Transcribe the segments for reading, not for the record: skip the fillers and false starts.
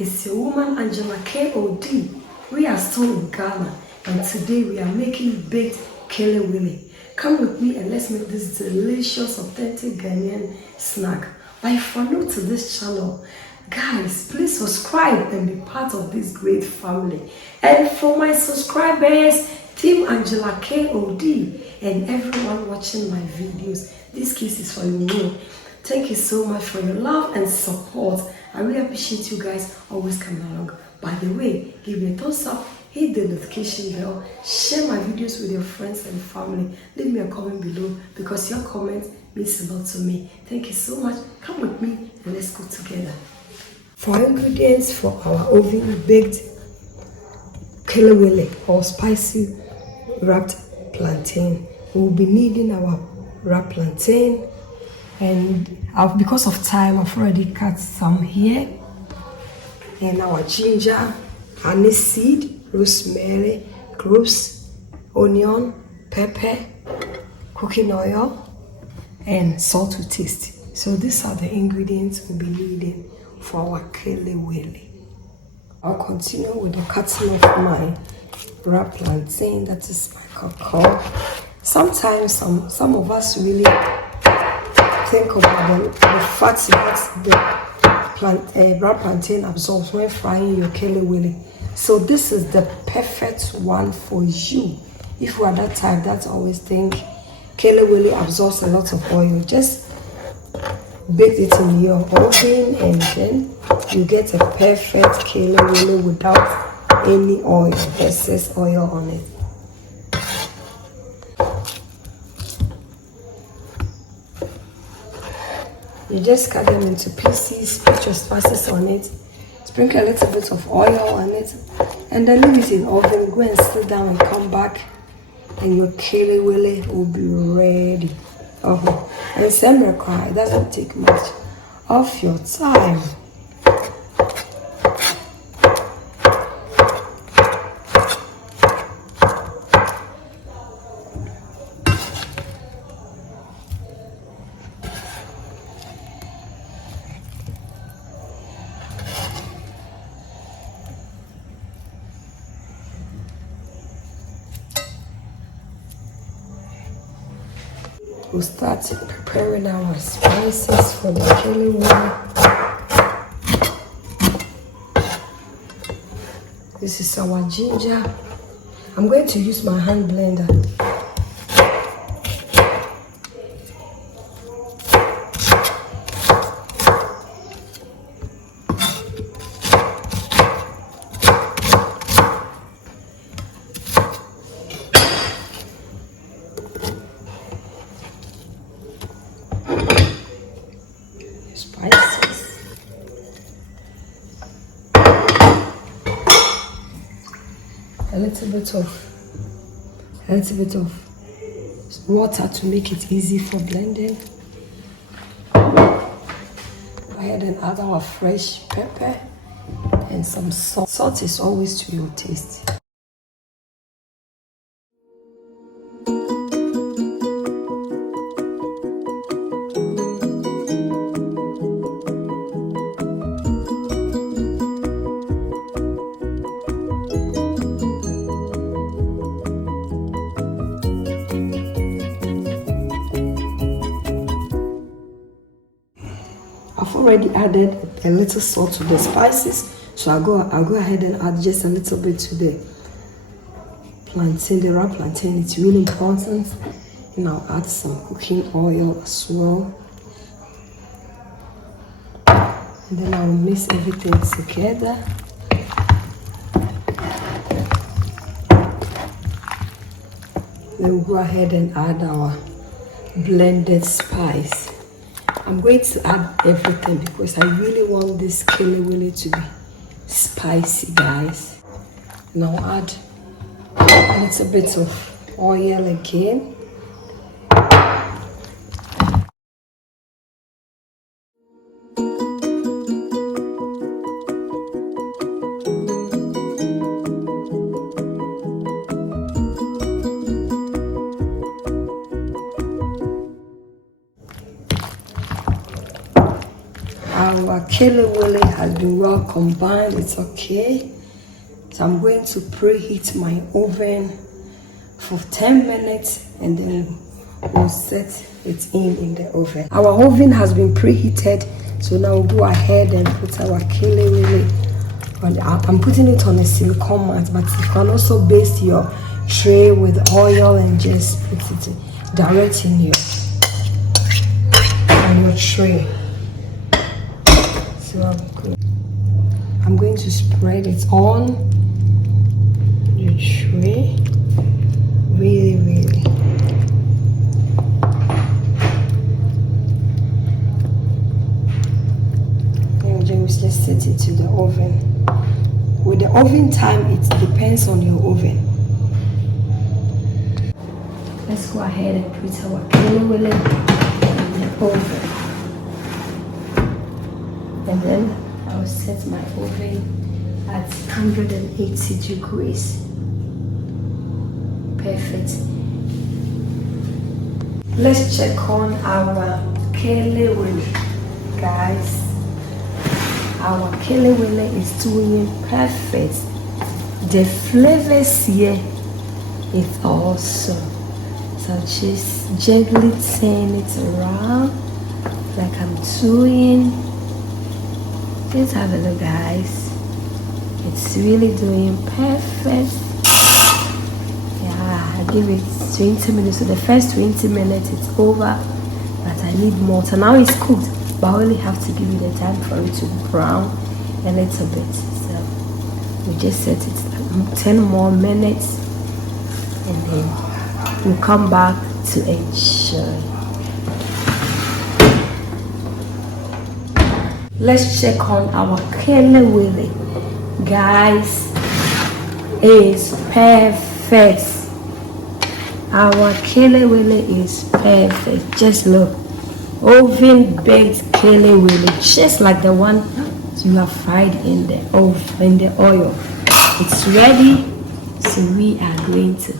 It's your woman Angela Kelewele. We are still in Ghana, and today we are making baked Kelewele. Come with me and let's make this delicious, authentic Ghanaian snack. But if you're new to this channel, guys, please subscribe and be part of this great family. And for my subscribers, Team Angela Kelewele, and everyone watching my videos, this case is for you. Thank you so much for your love and support. I really appreciate you guys always coming along. By the way, give me a thumbs up, hit the notification bell, share my videos with your friends and family. Leave me a comment below because your comment means a lot to me. Thank you so much. Come with me and let's cook together. For ingredients for our oven baked Kelewele or spicy wrapped plantain, we'll be needing our wrapped plantain, and because of time I've already cut some here, and our ginger, anise seed, rosemary, cloves, onion, pepper, cooking oil, and salt to taste. So these are the ingredients we'll be needing for our Kelewele. I'll continue with the cutting of my wrapped plantain. That is my cocoa. Sometimes some of us really think about the fat that the wrapped plantain absorbs when frying your Kelewele. So this is the perfect one for you. If you are that type that always think Kelewele absorbs a lot of oil, just bake it in your oven and then you get a perfect Kelewele without any oil, excess oil on it. You just cut them into pieces, put your spices on it, sprinkle a little bit of oil on it, and then leave it in the oven. Go and sit down and come back, and your Kelewele will be ready. And same require, it doesn't take much of your time. We'll start preparing our spices for the Kelewele. This is our ginger. I'm going to use my hand blender. Spices. A little bit of water to make it easy for blending. Go ahead and add our fresh pepper and some salt. Salt is always to your taste. I've already added a little salt to the spices, so I'll go ahead and add just a little bit to the plantain, the wrapped plantain. It's really important. And I'll add some cooking oil as well. And then I'll mix everything together. Then we'll go ahead and add our blended spice. I'm going to add everything because I really want this Kelewele to be spicy, guys. And I'll add a little bit of oil again. Our kelewele has been well combined. It's okay. So I'm going to preheat my oven for 10 minutes and then we'll set it in the oven. Our oven has been preheated, so now we'll go ahead and put our kelewele on. I'm putting it on a silicone mat, but you can also baste your tray with oil and just put it direct in your tray. So I'm going to spread it on the tray really. And just set it to the oven. With the oven time, it depends on your oven. Let's go ahead and put our kelewele in the oven. And then I'll set my oven at 180 degrees. Perfect. Let's check on our kelewele, guys. Our kelewele is doing perfect. The flavors here is awesome. So just gently turn it around like I'm doing. Just have a look, guys. It's really doing perfect. Yeah, I give it 20 minutes. So the first 20 minutes it's over, but I need more. So now it's cooked, but I only have to give it the time for it to brown a little bit. So we just set it 10 more minutes and then we'll come back to enjoy. Let's check on our kelewele, guys. It's perfect. Our kelewele is perfect. Just look, oven baked kelewele, just like the one you have fried in the oven, in the oil. It's ready, so we are going to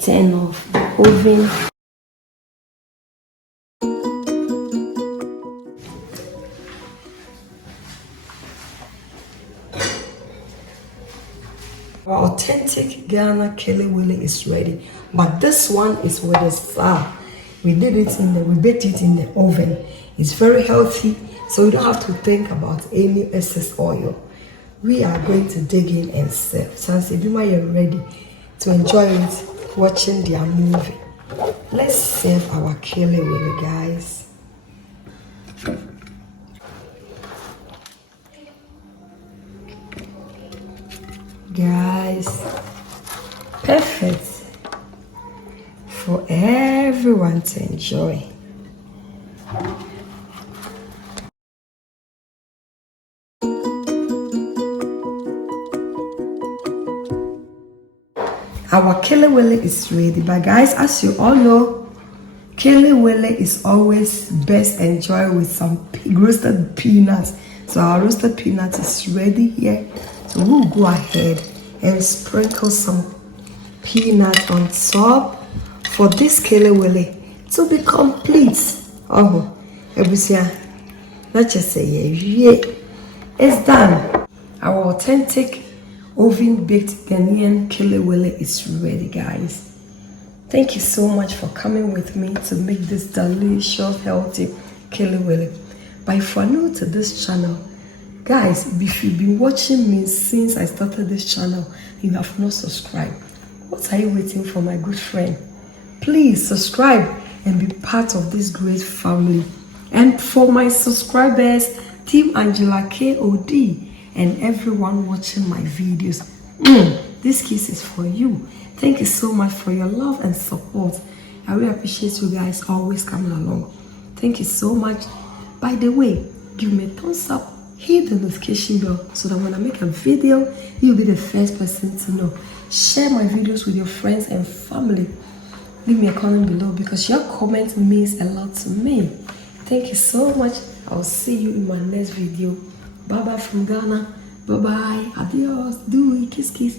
turn off the oven. Our authentic Ghana kelewele is ready, but this one is with the flour. We baked it in the oven. It's very healthy, so you don't have to think about any excess oil. We are going to dig in and serve. So you're ready to enjoy it watching their movie. Let's serve our kelewele, guys. Guys, perfect for everyone to enjoy. Our kelewele is ready, but guys, as you all know, kelewele is always best enjoyed with some roasted peanuts. So our roasted peanut is ready here. So we'll go ahead and sprinkle some peanut on top for this kelewele to be complete. Oh, Ebusia, let's just say yeah, it's done. Our authentic oven baked Ghanaian kelewele is ready, guys. Thank you so much for coming with me to make this delicious, healthy kelewele. But if you're new to this channel, guys, if you've been watching me since I started this channel, you have not subscribed. What are you waiting for, my good friend? Please subscribe and be part of this great family. And for my subscribers, Team Angela KOD, and everyone watching my videos, this kiss is for you. Thank you so much for your love and support. I really appreciate you guys always coming along. Thank you so much. By the way, give me a thumbs up, hit the notification bell so that when I make a video, you'll be the first person to know. Share my videos with your friends and family. Leave me a comment below because your comment means a lot to me. Thank you so much. I'll see you in my next video. Bye bye from Ghana. Bye bye. Adios. Do it. Kiss, kiss.